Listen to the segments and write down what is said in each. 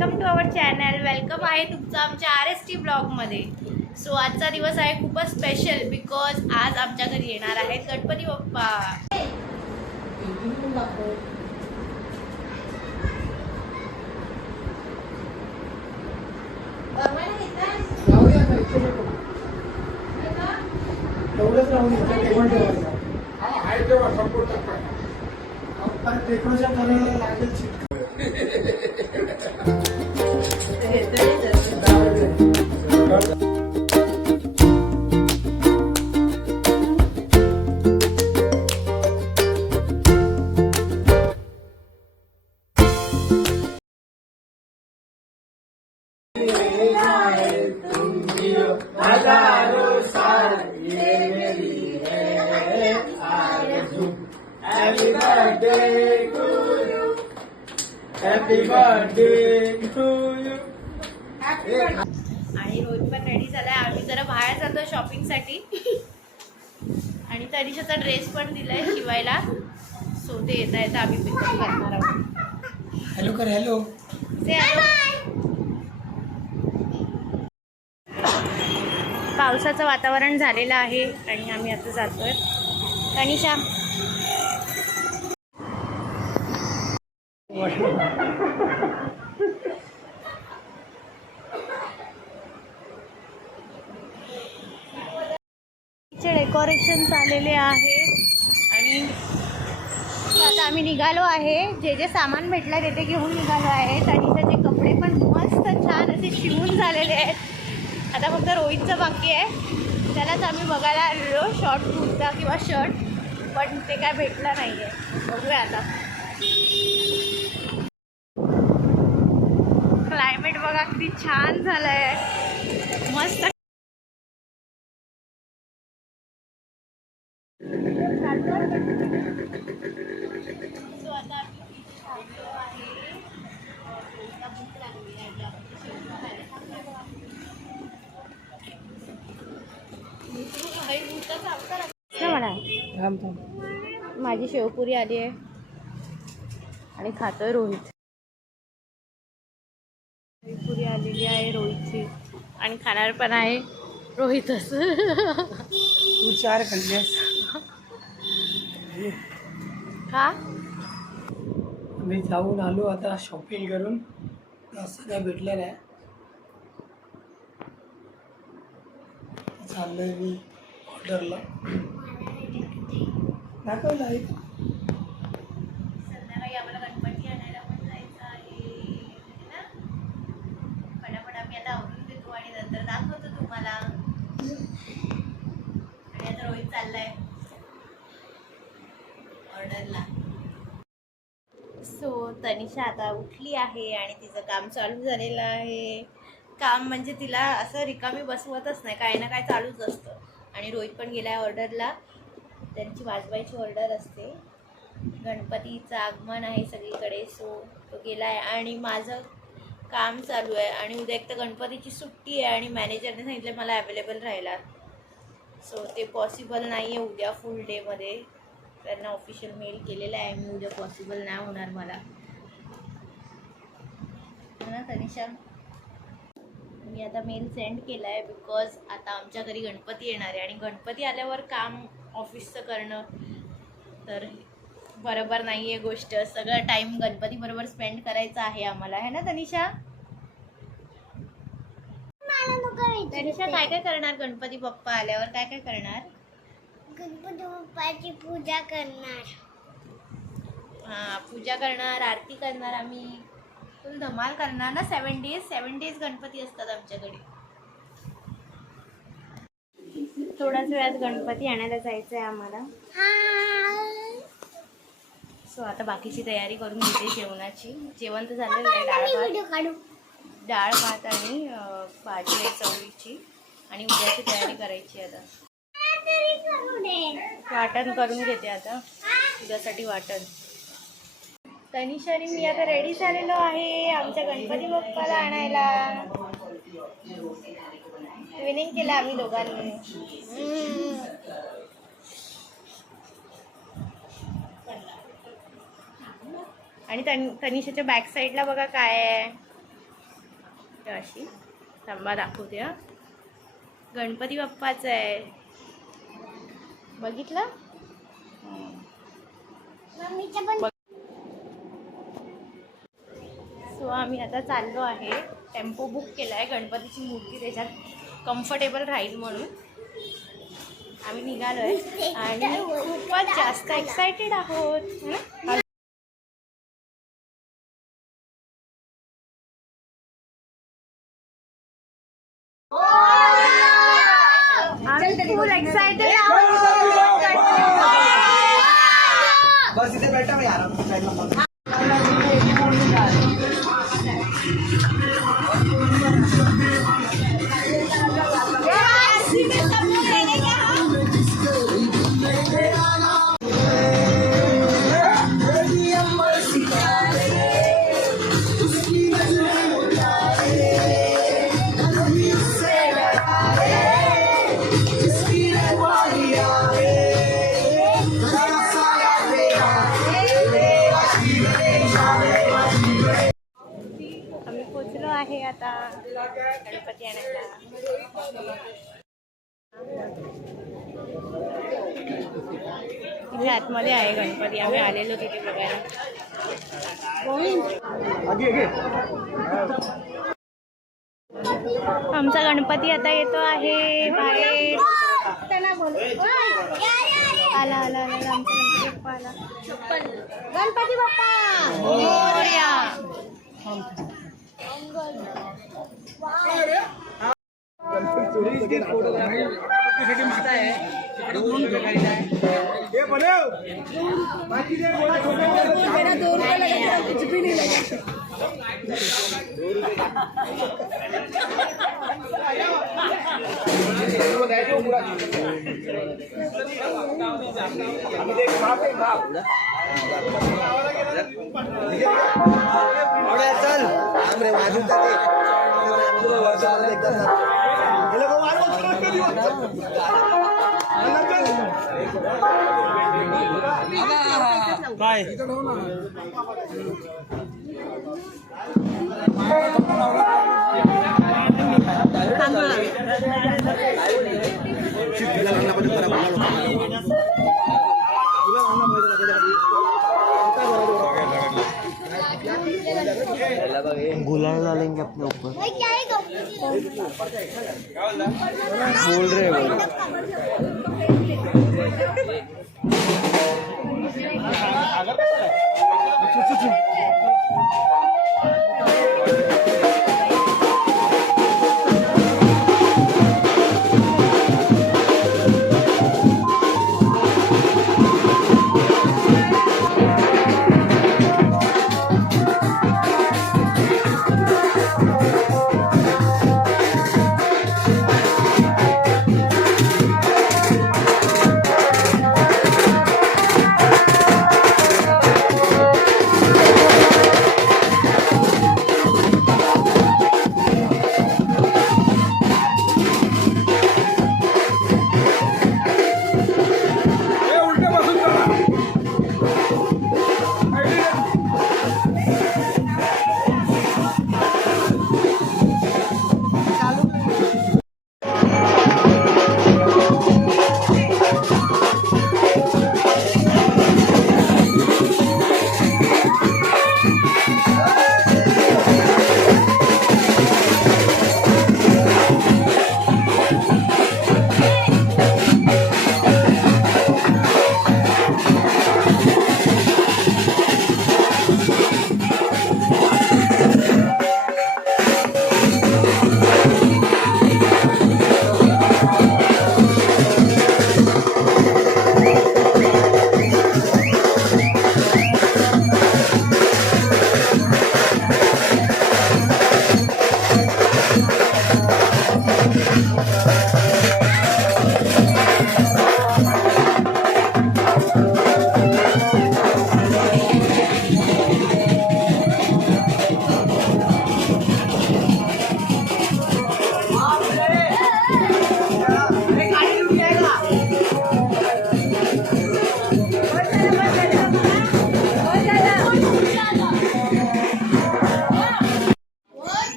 Welcome to our channel. Welcome आहे तुमचं आमच्या RST ब्लॉगमध्ये. सो आजचा दिवस आहे खूपच स्पेशल बिकॉज आज आमच्या घरी येणार आहेत गणपती बाप्पा. डेकोरेशन करायला लागेल. आणि रोज पण रेडी झालाय. आम्ही जरा बाहेर जातो शॉपिंगसाठी आणि तनिषाचा ड्रेस पण दिलाय शिवायला. सो ते येता येता आम्ही पिकअप करणार आहोत. हॅलो कर हॅलो. से हॅलो. पावसाचं वातावरण झालेलं आहे आणि आम्ही आता जातोय. तनिषा डेकोरेशन झालेले आहे आणि आता आम्ही निघालो आहे. जे जे सामान भेटलं ते घेऊन निघालो आहे. तनिषाचे कपडे पण मस्त छान असे शिवून झालेले आहेत. आता फक्त रोहितचं बाकी आहे. त्यालाच आम्ही बघायला आलेलो शॉर्ट कुर्ता किंवा शर्ट, पण ते काय भेटलं नाही आहे. बघूया आता. क्लायमेट बघा किती छान झालं आहे, मस्त. माझी शेवपुरी आली आहे आणि खातोय रोहित. शेवपुरी आलेली आहे रोहितची आणि खाणार पण आहे रोहितच. तू 4 खाल्ल्यास का? मी जाऊन आलो आता शॉपिंग करून. असं काय भेटलं नाही. चाललोय मी ऑर्डरला. दाखवलं आहे. संध्याकाळी आम्हाला गणपती आणायला पण जायचं आहे ना. पटापट आम्ही आता आवरून देतो आणि नंतर दाखवतो तुम्हाला. आणि आता रोहित चाललाय ऑर्डरला. सो तनिषा आता उठली आहे आणि तिचं काम चालू झालेलं आहे. काम म्हणजे तिला असं रिकामी बसवतच नाही, काही ना काही चालूच असतं. आणि रोहित पण गेलाय ऑर्डरला. त्यांची वाजवायची ऑर्डर असते. गणपतीचं आगमन आहे सगळीकडे. सो तो गेलाय आणि माझं काम चालू आहे. आणि उद्या एक तर गणपतीची सुट्टी आहे आणि मॅनेजरने सांगितलं मला अवेलेबल राहायला. सो ते पॉसिबल नाही आहे उद्या फुल डेमध्ये. त्यांना ऑफिशियल मेल केलेला आहे मी उद्या पॉसिबल नाही होणार मला, हो ना तनिषा. मी आता मेल सेंड केला आहे बिकॉज आता आमच्या घरी गणपती येणार आहे आणि गणपती आल्यावर काम ऑफिसचं करणं तर बरोबर नाही आहे गोष्ट. सगळं टाईम गणपती बरोबर स्पेंड करायचा आहे आम्हाला, है ना तनिषा. तनिषा काय काय करणार गणपती बाप्पा आल्यावर? काय काय करणार? गणपती बाप्पाची पूजा करणार. हां, पूजा करणार, आरती करणार आम्ही. फुल धमाल करणार ना. 7 डेज गणपती असतात आमच्याकडे. थोड्याच वेळात गणपती आणायला जायचं आहे आम्हाला. सो आता बाकीची तयारी करून घेते जेवणाची. जेवण तर झालेलं आहे. डाळ भात आणि भाजी आहे चवळीची. आणि उद्याची तयारी करायची आता. वाटण करून घेते आता उद्यासाठी वाटण. तनिषा आणि मी आता रेडी झालेलो आहे आमच्या गणपती बाप्पाला आणायला. ट्विनिंग केलं आम्ही दोघांनी. आणि तनिषाच्या बॅक साईडला बघा काय आहे. इथं अशी. थांबा दाखवते हा. गणपती बाप्पाचं आहे, बघितलं. मम्मीचं पण सो आम्ही आता चाललो आहे. टेम्पो बुक केला आहे, गणपतीची मूर्ती त्याच्यात कम्फर्टेबल राहील म्हणून आम्ही निघालो आहे आणि खूपच जास्त एक्सायटेड आहोत. आम्ही फुल एक्सायटेड आहोत. बस इथे बैठा मैं आराम से बैठा. आम्ही पोचलो आहे आता गणपती आणायला. इथे आतमध्ये आहे गणपती, आम्ही आलेलो तिथे बघायला. आमचा गणपती आता येतो आहे बाहेर. आला आला आला आमचा गणपती बाप्पा आला. गणपती बाप्पा मोरया. चल आमरे वाजून बाय. गुलाल डालेंगे अपने ऊपर. बोल रहे हो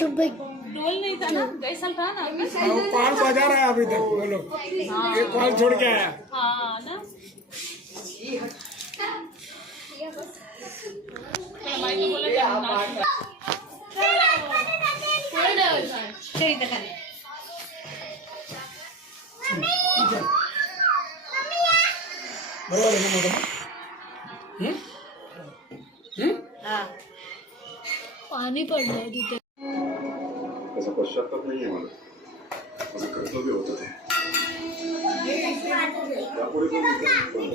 चुप कॉल बजा रहा है अभी तक बोलो ये कॉल छोड़ के आया बरोबर आहे ना मोठं? पाणी पडलंय तिथे त्याचा पश्चाताप नाही आहे मला माझं कर्तव्य होतं ते त्यापुढे पण मी